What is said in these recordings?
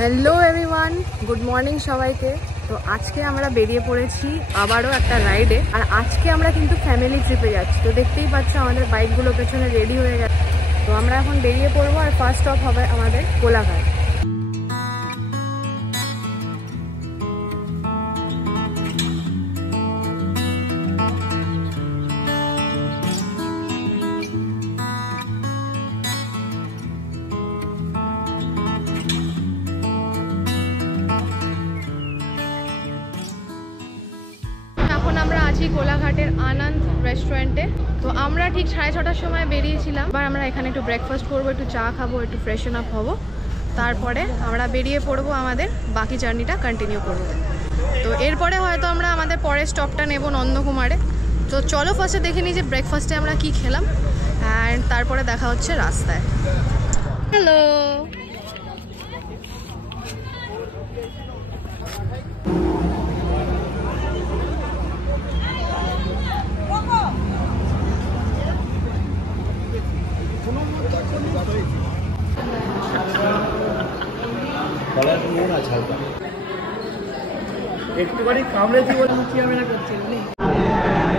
Hello everyone, good morning সবাইকে। তো আজকে আমরা বেরিয়ে পড়েছি আবারও একটা রাইডে। আর আজকে আমরা কিন্তু ফ্যামিলি ট্রিপে যাচ্ছি। তো দেখতেই পাচ্ছ আমাদের বাইকগুলো পেছনে রেডি হয়ে গেছে। তো আমরা এখন বেরিয়ে পড়বো আর ফার্স্ট স্টপ হবে আমাদের কোলাঘাট। আমরা আছি কোলাঘাটের আনন্দ রেস্টুরেন্টে। তো আমরা ঠিক 6:30টার সময় বেরিয়েছিলাম। এবার আমরা এখানে একটু ব্রেকফাস্ট করবো, একটু চা খাবো, একটু ফ্রেশন আপ হবো, তারপরে আমরা বেরিয়ে পড়বো, আমাদের বাকি জার্নিটা কন্টিনিউ করবো। তো এরপরে হয়তো আমরা আমাদের পরের স্টপটা নেব নন্দকুমারে। তো চলো ফার্স্টে দেখে নিই যে ব্রেকফাস্টে আমরা কি খেলাম, অ্যান্ড তারপরে দেখা হচ্ছে রাস্তায়। হ্যালো,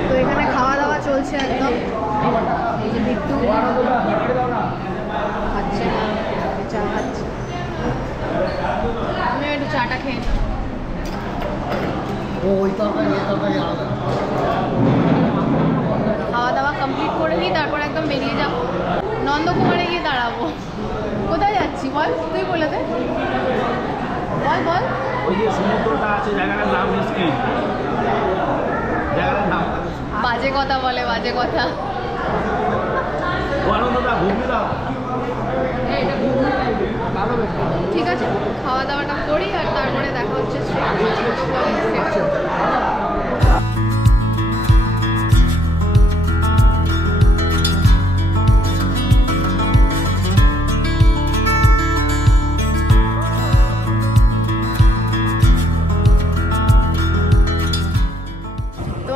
তো এখানে খাওয়া দাওয়া চলছে একদম। এই যে বিট্টু খাচ্ছে, চা খাচ্ছে। আমি একটু চাটা খেয়ে খাওয়া দাওয়া কমপ্লিট করে নিই, তারপর একদম বেরিয়ে যাব, নন্দকুমারে গিয়ে দাঁড়াবো। কোথায় যাচ্ছি বল, তুই বলে দে, বল বল। ওই যে সমুদ্রটা আছে, জায়গাটার নাম কি? জায়গাটার নাম বাজে কথা বলে, বাজে কথা। ঠিক আছে, খাওয়া দাওয়াটা করি আর তারপরে দেখা হচ্ছে।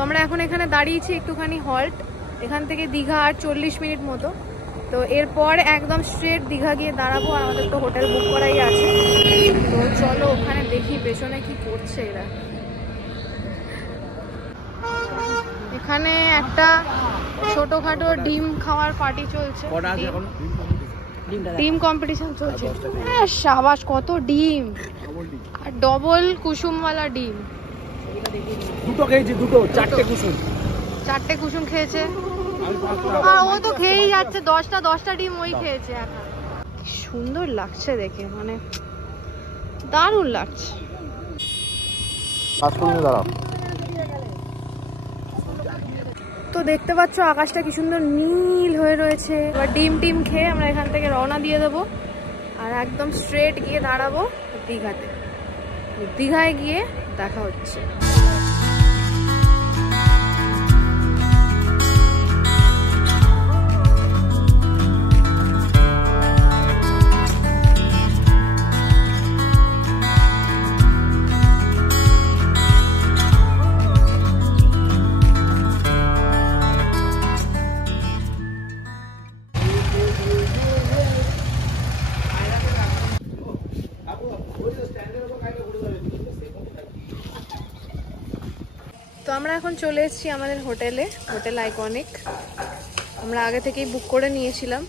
আমরা এখন এখানে দাঁড়িয়েছি একটুখানি হল্ট। এখান থেকে দীঘা আর 40 মিনিট মতো। তো এরপর একদম স্ট্রেট দীঘা গিয়ে দাঁড়াবো। আর আমাদের তো হোটেল বুক করাই আছে। তো চলো ওখানে দেখি পেছনে কি করছে এরা। এখানে একটা ছোটখাটো ডিম খাওয়ার পার্টি চলছে, ডিম কম্পিটিশন চলছে। হ্যাঁ সাবাস, কত ডিম, আর ডবল কুসুমওয়ালা ডিম। দুটো খেয়েছি, দুটো, চারটে কুসুম খেয়েছে। আর ও তো খেয়েই যাচ্ছে, 10টা ডিম ওই খেয়েছে একা। কি সুন্দর লাগছে দেখে, মানে দারুণ লাগছে। তো দেখতে পাচ্ছ আকাশটা কি সুন্দর নীল হয়ে রয়েছে। এবার ডিম খেয়ে আমরা এখান থেকে রওনা দিয়ে দেবো আর একদম স্ট্রেট গিয়ে দাঁড়াবো দীঘাতে। দীঘায় গিয়ে দেখা হচ্ছে। তো আমরা এখন চলে এসেছি আমাদের হোটেলে, হোটেল আইকনিক। আমরা আগে থেকেই বুক করে নিয়েছিলাম।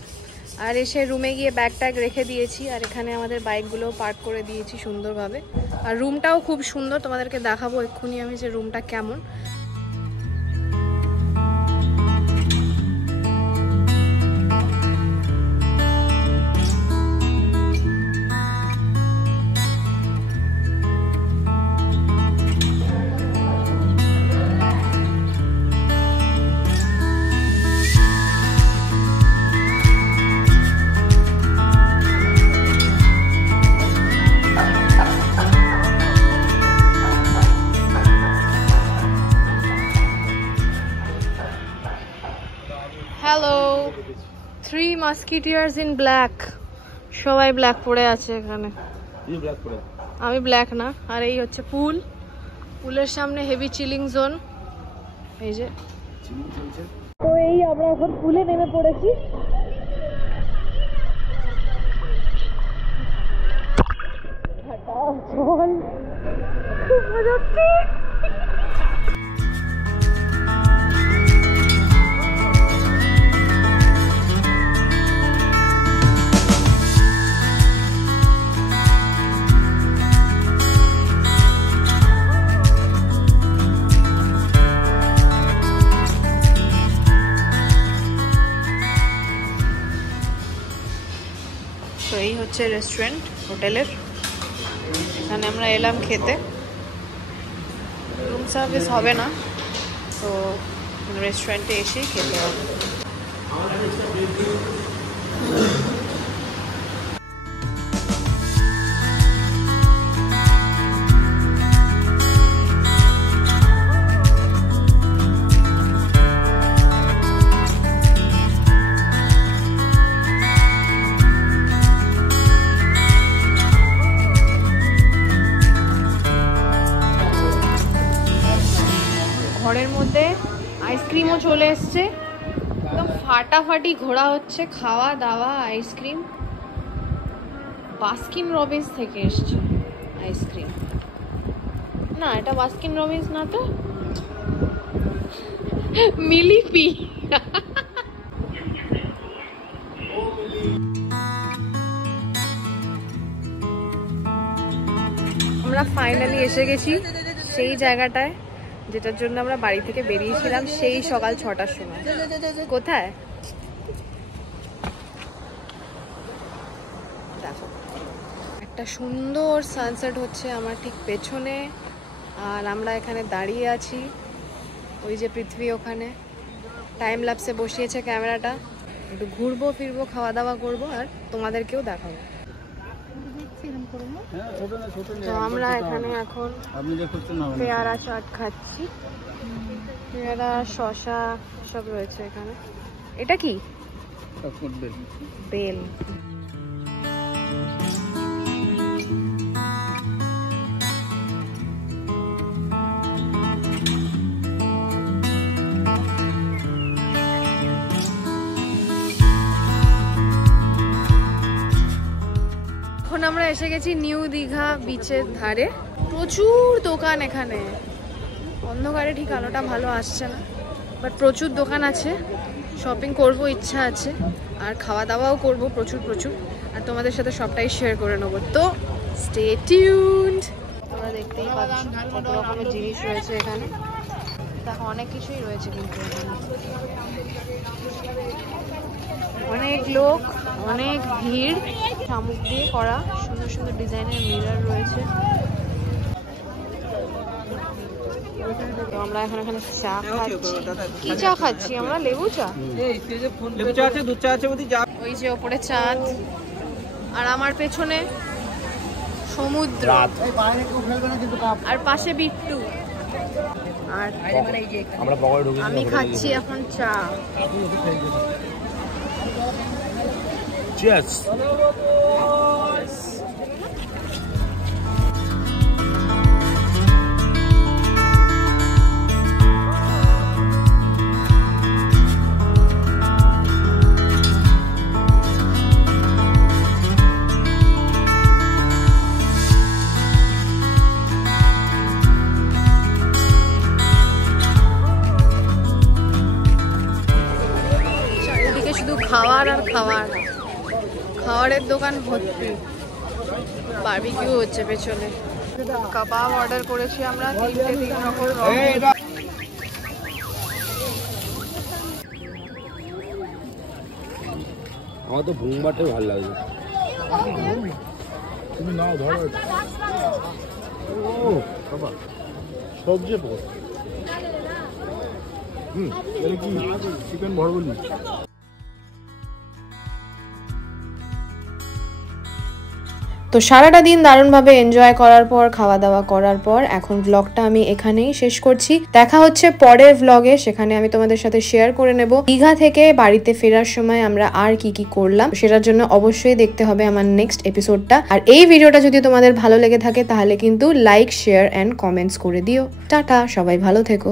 আর এসে রুমে গিয়ে ব্যাগ ট্যাগ রেখে দিয়েছি। আর এখানে আমাদের বাইকগুলোও পার্ক করে দিয়েছি সুন্দরভাবে। আর রুমটাও খুব সুন্দর, তোমাদেরকে দেখাবো এক্ষুনি আমি যে রুমটা কেমন। Hello, 3 musketeers in black. সবাই ব্ল্যাক পরে আছে এখানে। আমি ব্ল্যাক না। আর এই হচ্ছে পুল, পুলের সামনে হেভি চিলিং জোন। এই যে তো এই আমরা এখন পুলে নেমে পড়েছি। জল খুব মজা হচ্ছে। তো এই হচ্ছে রেস্টুরেন্ট হোটেলের, এখানে আমরা এলাম খেতে। রুম সার্ভিস হবে না, তো রেস্টুরেন্টে এসেই খেতে হবে। ঘরের মধ্যে আইসক্রিমও চলে এসছে, একদম ফাটাফাটি ঘোরা হচ্ছে, খাওয়া দাওয়া আইসক্রিম। বাস্কিন রবিন্স থেকে এসছে আইসক্রিম। না, এটা বাস্কিন রবিন্স না তো, মিলিপি। আমরা ফাইনালি এসে গেছি সেই জায়গাটায় যেটার জন্য আমরা বাড়ি থেকে বেরিয়েছিলাম সেই সকাল 6টার সময়। কোথায় দেখো, একটা সুন্দর সানসেট হচ্ছে আমার ঠিক পেছনে, আর আমরা এখানে দাঁড়িয়ে আছি। ওই যে পৃথিবী ওখানে টাইম ল্যাপসে বসিয়েছে ক্যামেরাটা। একটু ঘুরবো ফিরবো, খাওয়া দাওয়া করবো, আর তোমাদেরকেও দেখাবো। তো আমরা এখানে এখন পেয়ারা চাট খাচ্ছি। পেয়ারা, শসা সব রয়েছে এখানে। এটা কি? বেল। এখন আমরা এসে গেছি নিউ দীঘা বিচের ধারে। প্রচুর দোকান এখানে, অন্ধকারে ঠিক আলোটা ভালো আসছে না, বাট প্রচুর দোকান আছে। শপিং করব ইচ্ছা আছে, আর খাওয়া দাওয়াও করব প্রচুর প্রচুর, আর তোমাদের সাথে সবটাই শেয়ার করে নেবো। তো স্টে টিউনড। তোমরা দেখতেই পাচ্ছ কত রকমের জিনিস রয়েছে এখানে। দেখো অনেক কিছুই রয়েছে, কিন্তু এখানে অনেক লোক, অনেক ভিড়। শামুক দিয়ে করা সুন্দর সুন্দর ডিজাইনের মিরর রয়েছে। তো আমরা এখন এখানে চা খাচ্ছি। কি চা খাচ্ছি আমরা? লেবু চা। লেবু চা আছে, দুধ চা আছে। ওই যে ওপরে চাঁদ, আর আমার পেছনে সমুদ্র, আর পাশে বিট্টু। আর আমি খাচ্ছি এখন চা। Cheers. চারিদিকে শুধু খাওয়ার আর খাওয়ার, খাওয়ারের দোকান ভর্তি। বারবিকিউ হচ্ছে পেছনে। কাবাব অর্ডার করেছি আমরা, 3 রকম। আমার তো ভুংবাটাই ভালো লাগে। তুমি নাও, ধরো। ও বাবা, সবজি পাবো। এটা কি চিকেন ভরবলি? তো সারাটা দিন দারুণভাবে এনজয় করার পর, খাওয়া দাওয়া করার পর এখন ব্লগটা আমি এখানেই শেষ করছি। দেখা হচ্ছে পরের ব্লগে, সেখানে আমি তোমাদের সাথে শেয়ার করে নেব দীঘা থেকে বাড়িতে ফেরার সময় আমরা আর কি কি করলাম। সেটার জন্য অবশ্যই দেখতে হবে আমার নেক্সট এপিসোডটা। আর এই ভিডিওটা যদি তোমাদের ভালো লেগে থাকে তাহলে কিন্তু লাইক, শেয়ার এন্ড কমেন্টস করে দিও। টাটা, সবাই ভালো থেকো।